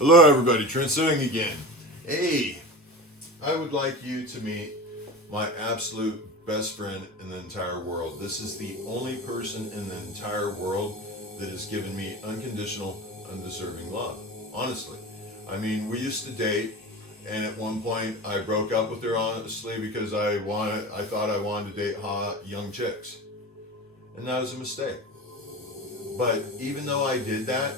Hello everybody, Trent Suing again. Hey, I would like you to meet my absolute best friend in the entire world. This is the only person in the entire world that has given me unconditional, undeserving love. Honestly. I mean, we used to date, and at one point I broke up with her honestly because I thought I wanted to date hot young chicks. And that was a mistake. But even though I did that,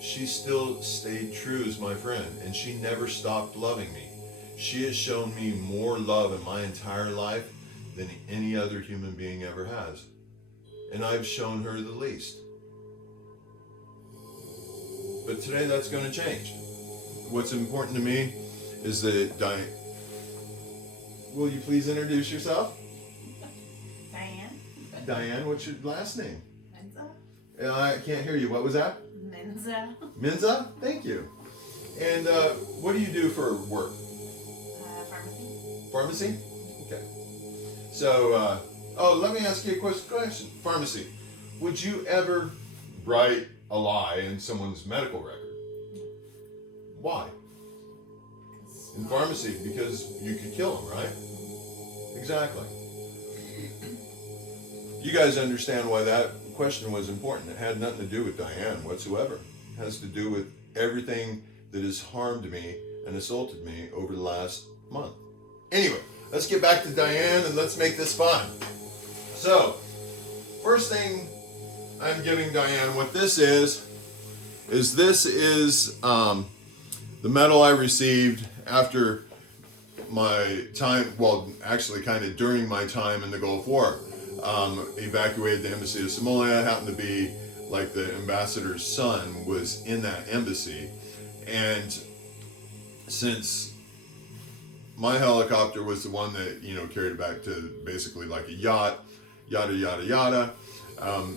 she still stayed true as my friend, and she never stopped loving me. She has shown me more love in my entire life than any other human being ever has. And I've shown her the least. But today that's going to change. What's important to me is that Diane... Will you please introduce yourself? Diane. Diane, what's your last name? Menza. I can't hear you. What was that? Menza. Menza? Thank you. And what do you do for work? Pharmacy. Pharmacy? Okay. So, let me ask you a question. Pharmacy. Would you ever write a lie in someone's medical record? Why? In pharmacy, because you could kill them, right? Exactly. You guys understand why that question was important. It had nothing to do with Diane whatsoever. It has to do with everything that has harmed me and assaulted me over the last month. Anyway, let's get back to Diane and let's make this fun. So, first thing I'm giving Diane, what this is the medal I received after my time, well, actually kind of during my time in the Gulf War. Evacuated the embassy of Somalia. Happened to be like the ambassador's son was in that embassy, and since my helicopter was the one that carried it back to basically like a yacht, yada yada yada,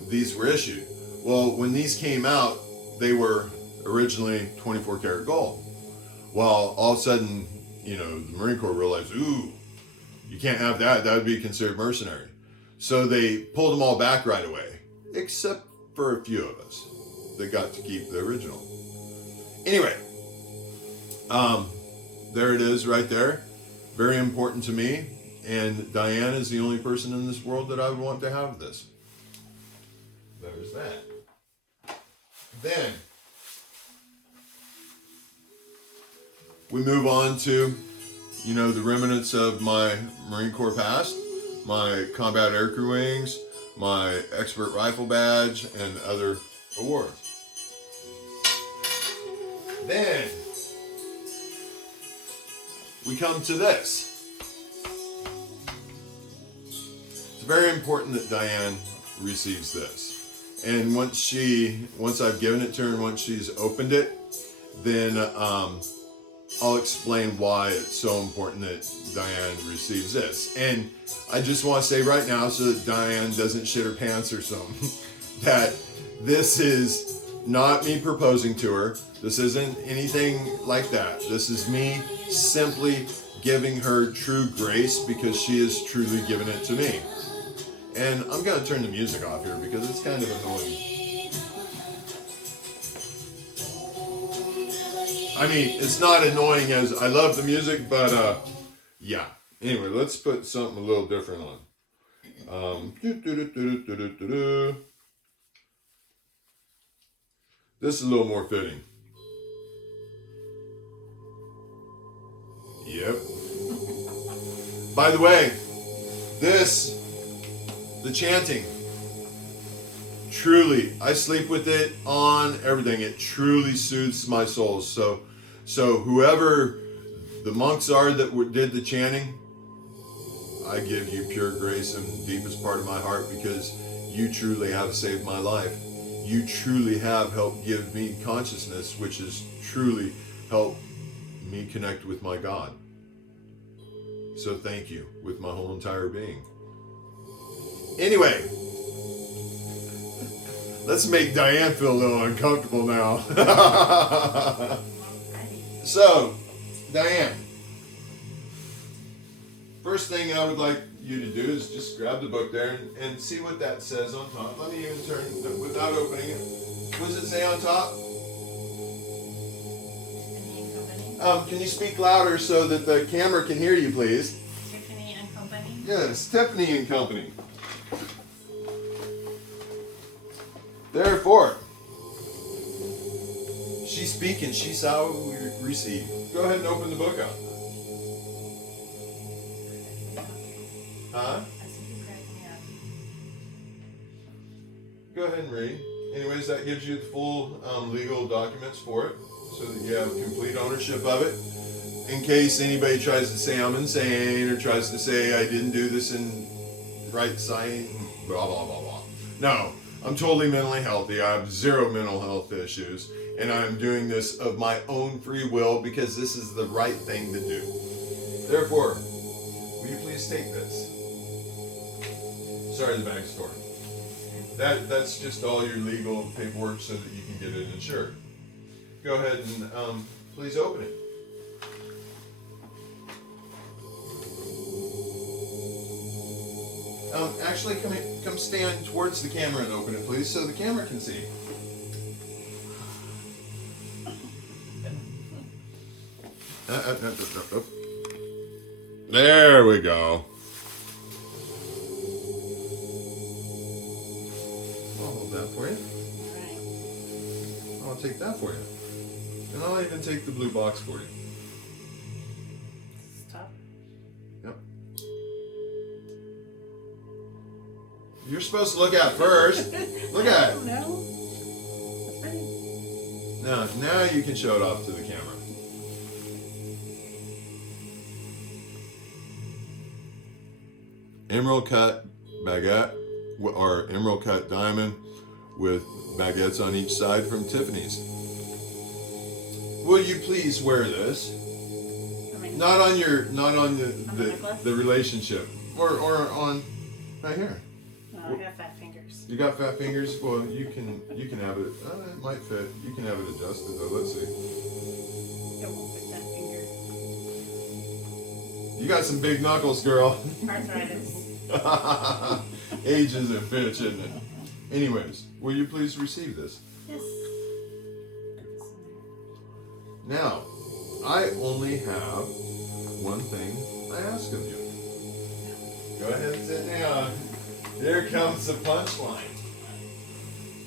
these were issued. Well, when these came out, they were originally 24 karat gold. Well, all of a sudden, the Marine Corps realized, ooh, you can't have that. That would be considered mercenary. So they pulled them all back right away, except for a few of us that got to keep the original. Anyway, there it is right there. Very important to me. And Diane is the only person in this world that I would want to have this. There's that. Then we move on to, the remnants of my Marine Corps past. My combat aircrew wings, my expert rifle badge, and other awards. Then we come to this. It's very important that Diane receives this. And once I've given it to her and once she's opened it, then I'll explain why it's so important that Diane receives this. And I just want to say right now, so that Diane doesn't shit her pants or something, that this is not me proposing to her. This isn't anything like that. This is me simply giving her true grace because she has truly given it to me. And I'm going to turn the music off here because it's kind of annoying. I mean, it's not annoying as I love the music, but yeah. Anyway, let's put something a little different on. This is a little more fitting. Yep. By the way, the chanting, truly, I sleep with it on everything. It truly soothes my soul. So whoever the monks are that did the chanting, I give you pure grace and the deepest part of my heart because you truly have saved my life. You truly have helped give me consciousness, which has truly helped me connect with my God. So thank you with my whole entire being. Anyway, let's make Diane feel a little uncomfortable now. So, Diane, first thing I would like you to do is just grab the book there and see what that says on top. Let me even turn, without opening it. What does it say on top? Can you speak louder so that the camera can hear you, please? Tiffany and Company. Yes, Tiffany and Company. Therefore, she speaking, she shall receive. Go ahead and open the book up. Huh? I said you cracked me up. Go ahead and read. Anyways, that gives you the full legal documents for it, so that you have complete ownership of it. In case anybody tries to say I'm insane or tries to say I didn't do this in right sight, blah blah blah blah. No, I'm totally mentally healthy. I have zero mental health issues, and I'm doing this of my own free will because this is the right thing to do. Therefore, will you please take this? Sorry, the backstory. That's just all your legal paperwork so that you can get it insured. Go ahead and please open it. Actually, come stand towards the camera and open it, please, so the camera can see. There we go. I'll hold that for you. Right. I'll take that for you. And I'll even take the blue box for you. Stop. Yep. You're supposed to look at it first. Look at it. No. That's pretty. Now you can show it off to the camera. Emerald cut baguette or emerald cut diamond with baguettes on each side from Tiffany's. Will you please wear this? I mean, Not on the necklace? the relationship or on right here. no, I have fat fingers. You got fat fingers? Well, you can have it. It might fit. You can have it adjusted though. Let's see. It won't fit that finger. You got some big knuckles, girl. Arthritis. Age is a bitch, isn't it? Anyways, will you please receive this? Yes. Now, I only have one thing I ask of you. Go ahead and sit down. Here comes the punchline.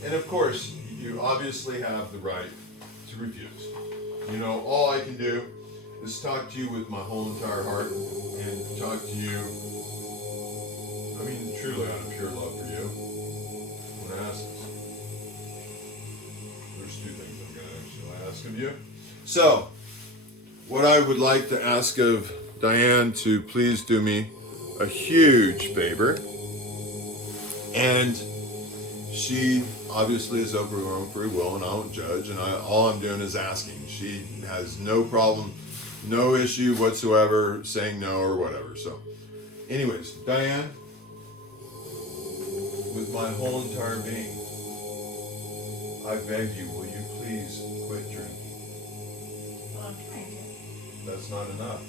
And of course, you obviously have the right to refuse. You know, all I can do is talk to you with my whole entire heart and talk to you, I mean, truly out of pure love for you. I'm going to ask this. There's two things I'm going to actually ask of you. So, what I would like to ask of Diane to please do me a huge favor, and she obviously is over her own free will, and I won't judge, and all I'm doing is asking. She has no problem, no issue whatsoever saying no or whatever. So, anyways, Diane, with my whole entire being, I beg you, will you please quit drinking? Well, I'm trying to. That's not enough.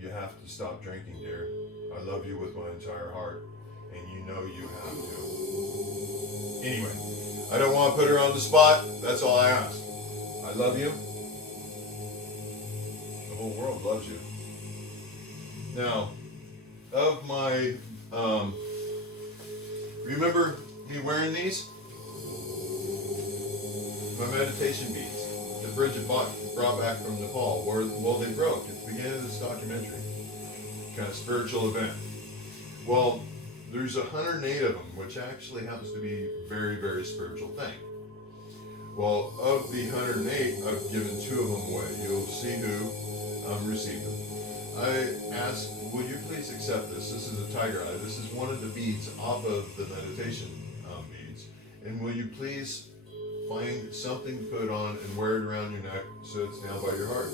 You have to stop drinking, dear. I love you with my entire heart, and you know you have to. Anyway, I don't want to put her on the spot. That's all I ask. I love you. The whole world loves you. Now, of my, remember me wearing these? My meditation beads that Bridget brought back from Nepal. Well, they broke at the beginning of this documentary. Kind of spiritual event. Well, there's 108 of them, which actually happens to be a very, very spiritual thing. Well, of the 108, I've given 2 of them away. You'll see who received them. I ask, will you please accept this? This is a tiger eye. This is one of the beads off of the meditation beads. And will you please find something to put on and wear it around your neck so it's down by your heart?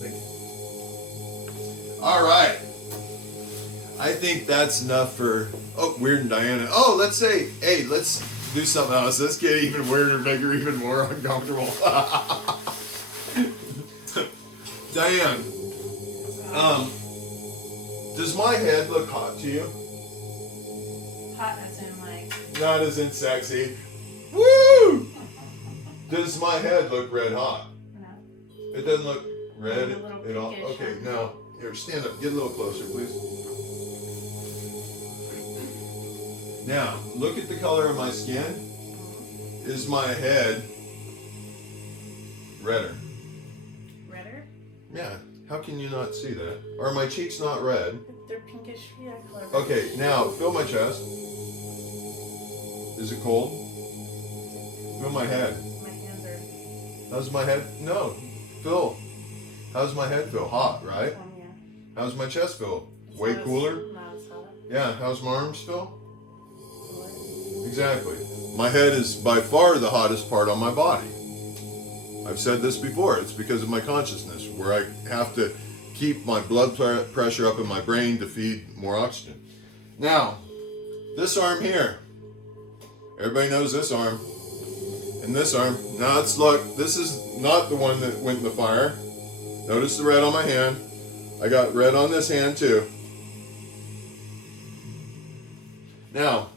Thank you. All right. I think that's enough for, Weird and Diana. Let's do something else. Let's get even weirder, make her even more uncomfortable. Diane, does my head look hot to you? Hot as in like. Not as in sexy. Woo! Does my head look red hot? No. It doesn't look red A little at all? pinkish, Okay, huh? now, here, stand up. Get a little closer, please. Now, look at the color of my skin. Is my head redder? Redder? Yeah. How can you not see that? Are my cheeks not red? They're pinkish, yeah, color. Okay, now, feel my chest. Is it cold? Feel my head. My hands are, How's my head? No. Feel. How's my head feel? Hot, right? yeah. How's my chest feel? Way So cooler? No, it's hot. Yeah. How's my arms feel? Cooler. Exactly. My head is by far the hottest part on my body. I've said this before. It's because of my consciousness, where I have to keep my blood pressure up in my brain to feed more oxygen. Now, this arm here. Everybody knows this arm. And this arm. Now let's look. This is not the one that went in the fire. Notice the red on my hand. I got red on this hand too. Now,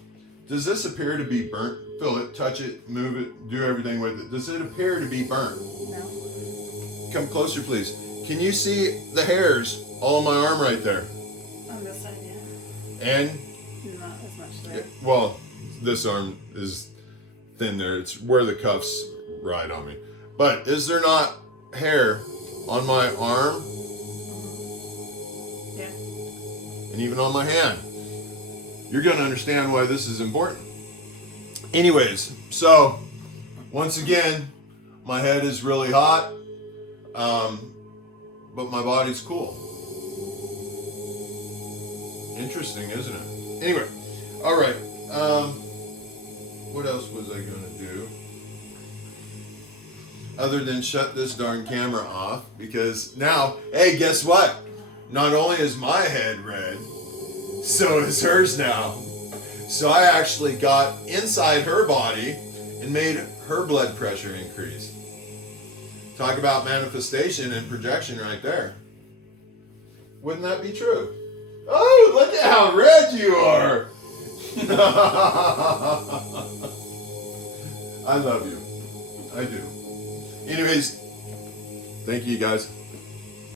does this appear to be burnt? Feel it, touch it, move it, do everything with it. Does it appear to be burnt? No. Come closer, please. Can you see the hairs all on my arm right there? On this side, yeah. And, Not as much there. well, this arm is thin there. It's where the cuffs ride on me. But is there not hair on my arm Yeah. and even on my hand? You're going to understand why this is important. Anyways, so once again, my head is really hot, but my body's cool. Interesting, isn't it? Anyway, all right. What else was I going to do? Other than shut this darn camera off, because now, hey, guess what? Not only is my head red, so is hers now. So I actually got inside her body and made her blood pressure increase. Talk about manifestation and projection right there. Wouldn't that be true? Oh, look at how red you are. I love you. I do. Anyways, thank you guys.